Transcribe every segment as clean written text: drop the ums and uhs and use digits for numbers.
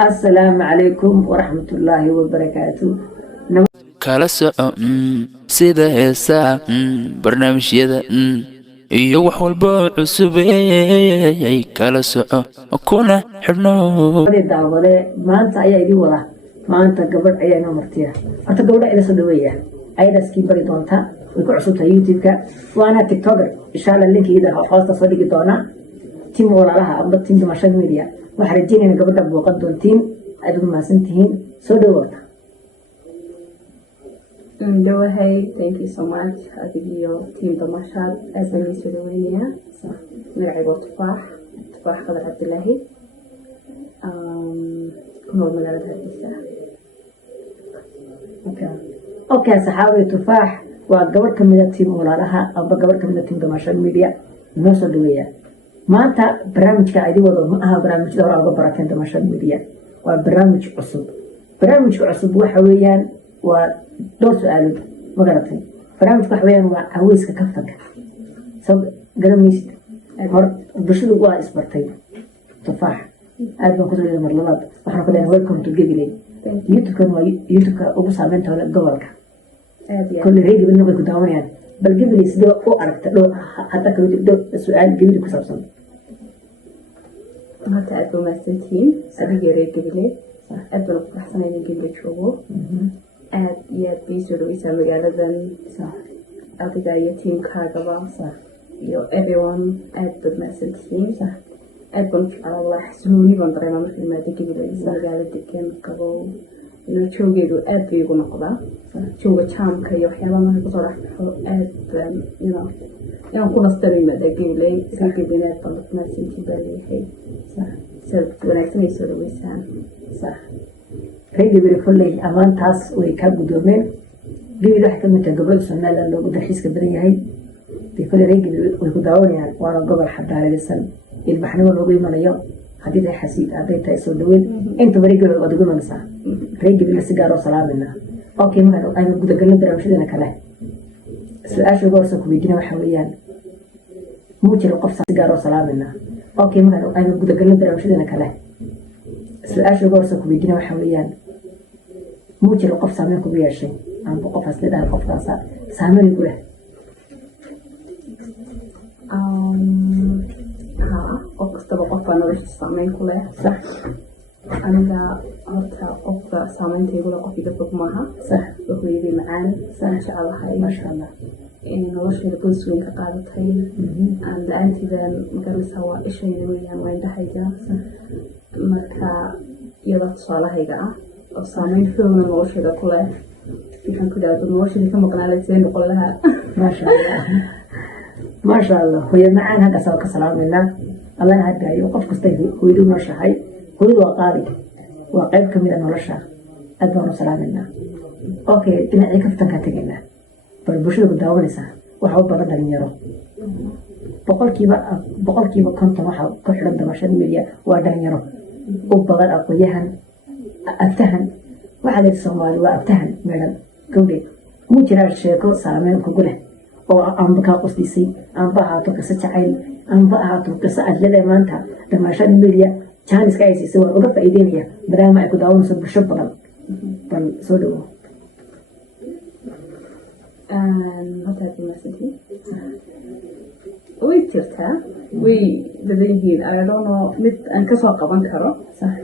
السلام عليكم ورحمة الله وبركاته. kala soco sida heesaa barnaamijyada iyo wax walba cusub ay kala soco kuna xidhno daawade maanta ayaa idin wada maanta gabadh ayaa inoo martiya horta gabadha ila soo dhaweeya ayadaas kii bari doonta way ku cusubtahay youtube-ka waana tiktoker insha allah linkigeeda hoosta soo dhigi doona tim walaalaha amba tim Damashan Media waxaan rajeynayaa gabadha booqan doontiin aad ugu mahadsantihiin soo dhawaada. Hey, thank you so much. I think your team Damashan as a Missourinia. Miraibo Tufah Qadar Abdullahi. كنور ملابد هالإسا. Okay, صحابي تفاح وقبل كمية تيم ولا لها أو قبل كمية تيم Damashan Media نوصل دوية. ما أنت برامج كعادي وضع معها برامج دورة على بركان Damashan Media وبرامج عصب. برامج عصب وحويان ودور سؤال مقرطين. برامج وحويان وعويس كفتك. سو قدم ميست. بشلو قوا إسبرتين. تفاح. أدنى كتير من المرلات وإحنا كلنا ويلكم تجيبلي يوتيوب كان يوتيوب أبو سامين تولى جوالك كل ريجي بينه وبين كداون يعني بل جيبلي سدوا أو أركت لو حتى كنت بدو السؤال جيبلي كسبسم ما تعرفوا ما سنتين أبي ريجي جيبلي أدنى أحسن من جيبلي شوفه يا بيسولو يسمى جالدن أبي تيم كارغوا يو everyone أدنى ما سنتين أبغى على الله حسوني بندرنا مثل ما تيجي بالإنسان قال تكين كبو إنه شو جيدو أبي يقول نقطة شو بتشام كيو حيوان ما يقصر إنه كنا استريم ده جيلي سنتي بينات طلعت ما سنتي بالي هي صح سبت ونحسن يسولو ويسان صح ريدي بريفولي أمان تاس ويكاب دومين بيجي حكي متى قبل سنة لأنه قدر حيس كبرية هاي بيفولي ريدي ويكوداون يعني وأنا قبل حتى على السنة البحنوة الوضوي من اليوم حديث حسيد عديت يسود دوين أنت بريجل الوضوي من الساعة ريجل بالسجارة وصلاة منا أوكي ما أنا قد أقول برامجنا كله سؤال شو قرصك ويدينا وحويان موجي لو قف سجارة وصلاة منا أوكي ما أنا قد أقول برامجنا كله سؤال شو قرصك ويدينا وحويان موجي لو قف سامين كبير شيء عم بقف أسلده قف راسه سامين يقوله qofkastaba qofbaa noloshiisa saameyn ku leh sax aniga horta qofka saameyntaygula qof iga fog maaha sax wuxuu yidhi macaan saan jecelahay maasha allah inay noloshayda goys weyn ka qaadatay aan la-aantiidan magaraysaa waa ishayda weeyaan waa indhahayga marka iyadoo tusaalahayga ah oo saameyn xoogna noloshayda ku leh waxaan ku idhaahdo noloshayda ka maqnaanay sidee noqon lahaa maasha allah maasha allah hooyo macaan halkaas ka salaamina الله هداي وقف كستي ويدو نشحي ويدو قاري وقيب كمية نرشة أدوان سلامنا أوكي إنا عيك فتن كاتجينا بالبشر بالدوالسة وحاول بدل ينيرو بقول كيبا كنت محاو كحرم Damashan Media وادن ينيرو وبغر أقوياها أفتهن وعلى الصومال وأفتهن ميلان كودي مو جرار شيكو سلامين كقوله أو أم بكا قصديسي أم بهاتو كسجعين أم بهاتو كسأل لدي مانتا Damashan Media جانس كايسي سوى وقف إيدينيا بدأ ما يكون داون سب شبرا بل صدوا متى تمسكي ويترتها وبديهين I don't know مت أنكسر قبان كرو صح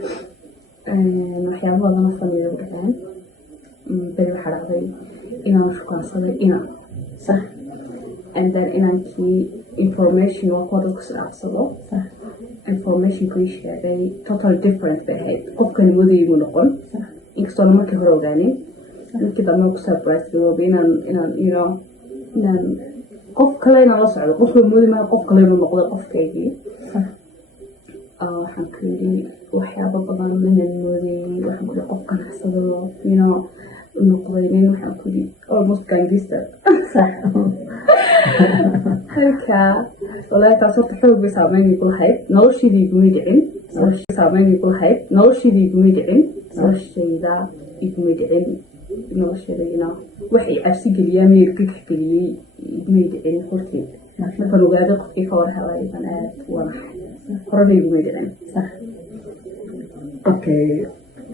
وحياه والله ما صلي يوقفين بدي بحرقي إنا شكرا صلي إنا صح and then إنا كي information وقدر كسر أفصله صح information كويش يعني total different بهاد قف كان يودي يقولون صح إنك صار ما كهرو يعني كده ما كسر برايس بينا إنا قف كلنا راسع قف المودي ما قف كلنا نقدر قف كيجي صح حنكلي وحياة بطلنا من المودي وحنكلي قف كان حصله نقدرين وحنكلي almost كان جيستر صح هلكا والله تعصرت حلو بسامين يقول هاي نوشي دي بميدعين نوشي سامين يقول هاي نوشي دي بميدعين نوشي ذا يبميدعين نوشي دينا وحي عفسي قليا ميركك قليا يبميدعين خلتين مثلا وقادة قفكي فورها وايبان آد ورح قربي يبميدعين صح اوكي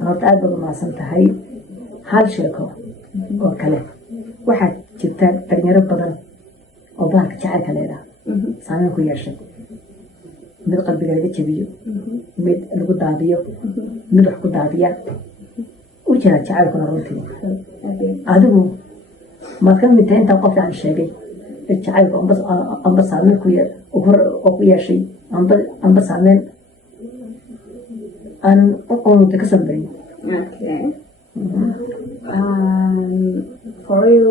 horta aad baad u mahadsan tahay hal sheeko oo kale waxaad jirta dhalinyaro badan oo bahalka jacaylka leedaha saameyn ku yeeshay mid qalbiga laga jabiyo mid lagu daadiyo mid wax ku daadiya u jira jacaylkuna runtii adigu maad ka mid tahay intaa qof aan sheegay jacaylku amba saameyn ku yeeshay amba saameyn aan unuda ka sambeyn Okay. For real,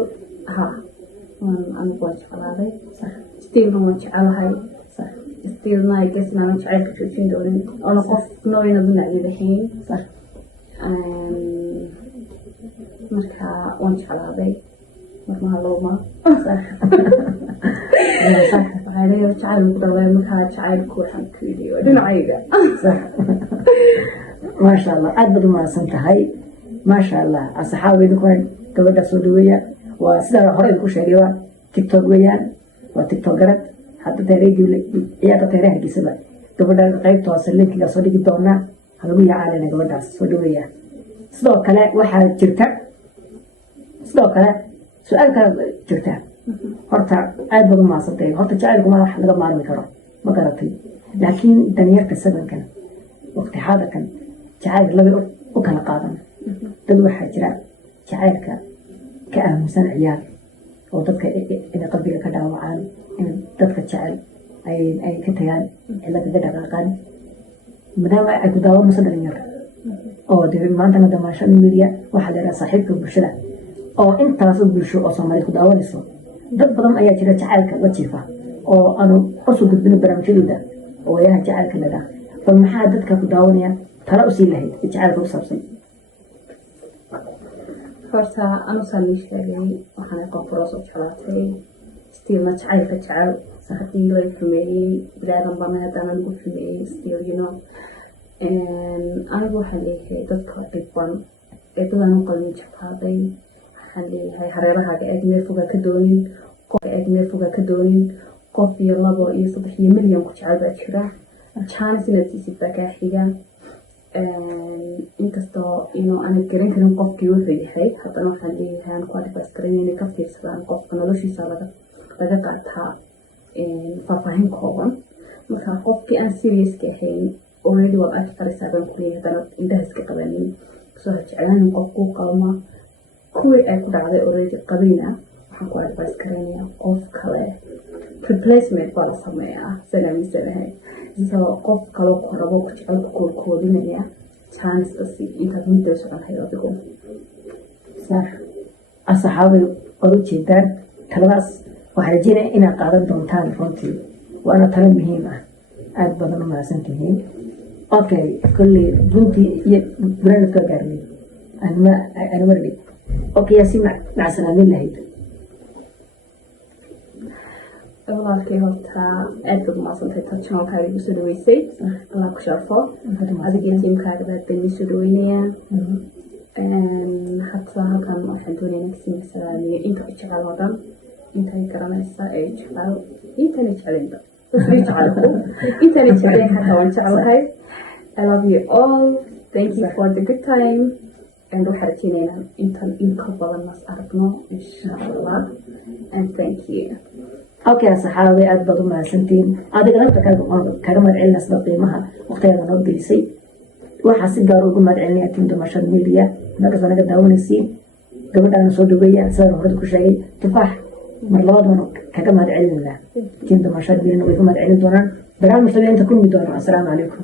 I'm going to allow it. Still not much allow Still not, I guess, not much I could change on a cost, knowing of that with a hand. Marka want to allow it. Marka loma. Waxay leeyahay jacaylku dhalay marka jacaylku waxaan ku yidhi waa dhinacayga. maasha allah aad baad u mahadsan tahay maasha allah asxaabaydu kuna gabadha soo dhaweeya waa sidaa hore idinku sheegay waa tiktok weeyaan waa tiktok garad hadda tareegii ciyaarta tareeha hargeysaba gabadha qaybta hoose linkiga soo dhigi doonaa halagu yacaalina gabadhaas soo dhaweeya sidoo kale waxaa jirta sidoo kale su-aal kale jirta horta aad baad u mahadsantahay horta jacaylku ma wax laga maarmi karo ma garatay laakiin danyarta sabankan waqti xaadirkan jacaylka laba u kala qaadan dad waxaa jira jacaylka ka aamusan ciyaar oo dadka inay qalbiga ka dhaawacaan in dadka jecel ay ka tagaan cilla kaga dhaqaaqaan maadaama ay ku daawanayso dhalinyaro oo dee maantana damaashada media waxaa la yidhaha saaxiibka bulshada oo intaasoo bulsho oo Soomaaliyeed ku daawanayso dad badan ayaa jira jacaylka wajifa oo aanu usoo gudbin barnaamijyadooda oo wayaha jacaylka la dhaha bal maxaa dadka ku daawanaya tala u sii lahayd jacaylka ku saabsan horta anu saalii sheegay waxaan qof kula soo jeclaatay stiilna jacaylka jecel haddii loo xumeeyey bilaadan bana haddaan anigu xumeeyey stiil anigu waxaan leeyahay dadka dhibban ee dadaan u qalin jabaaday waxaan leeyahay hareerahaaga eeg meel fogaa ka doonin qofka eeg meel fogaa ka doonin qof iyo 2 iyo 3 iyo milyan ku jecel baa jira chance inaad siisid baa kaa xiga inkastoo inuu aanad garan karin qofkii wuxuu yahay haddana waxaan leeyahay aan ku advice karin inay ka fiirsadaan qofka noloshiisa laga qaataa faahfaahin kooban marka qofkii aan seriouska ahayn already waad arki karaysaa baan ku leeyahay haddana indhaha iska qabanin soo jeclaanin qof kuu qalma kuwii ay ku dhacday already qabayna waxaan ku advice karinayaa qof kale replacement baa la sameeyaa salaamisanahay so qof kaloo ku rabo ku jecel ku koodinaya chance si intaad muddo soconahay adigu sax asxaabay odu jeedaan taladaas waxay rajeenayaan inaad qaadan doontaan runtii waana talo muhiim ah aad badan u mahadsantihiin okay kulli runtii iyo barnaamijka gaarnay أنا ورني أوكي يا سيما مع سلامين لهيد walaalkay horta aad baad umaadsantahay tarjumaalkaaga igu soo dhaweysay allah ku sharfo adiga tiimkaaga baad baan ii soo dhaweynayaa hataa halkan waxaan doonayaa kasii salaamiyo inta i jecel oo dhan intay garanaysa ee jecel intana jecelba intana jecel hataa waan jecelahay I love you all thank you for the good time and waxaan rajeynaynaa intan inka badan mas aragno insha allah and thank you أوكي صحابي أدبض ما سنتين هذا كلام كلام العلم أصدق قيمها وقتها نض لسي وحاسب دارو كم العلم يتم دمشق ميديا نقص أنا قد داون السين قبل أن صود بيا صار هذا كل شيء تفاح مرلاد من كلام العلم لا تم دمشق ميديا ويكون العلم دونا برامج سوي أنت كل بدون السلام عليكم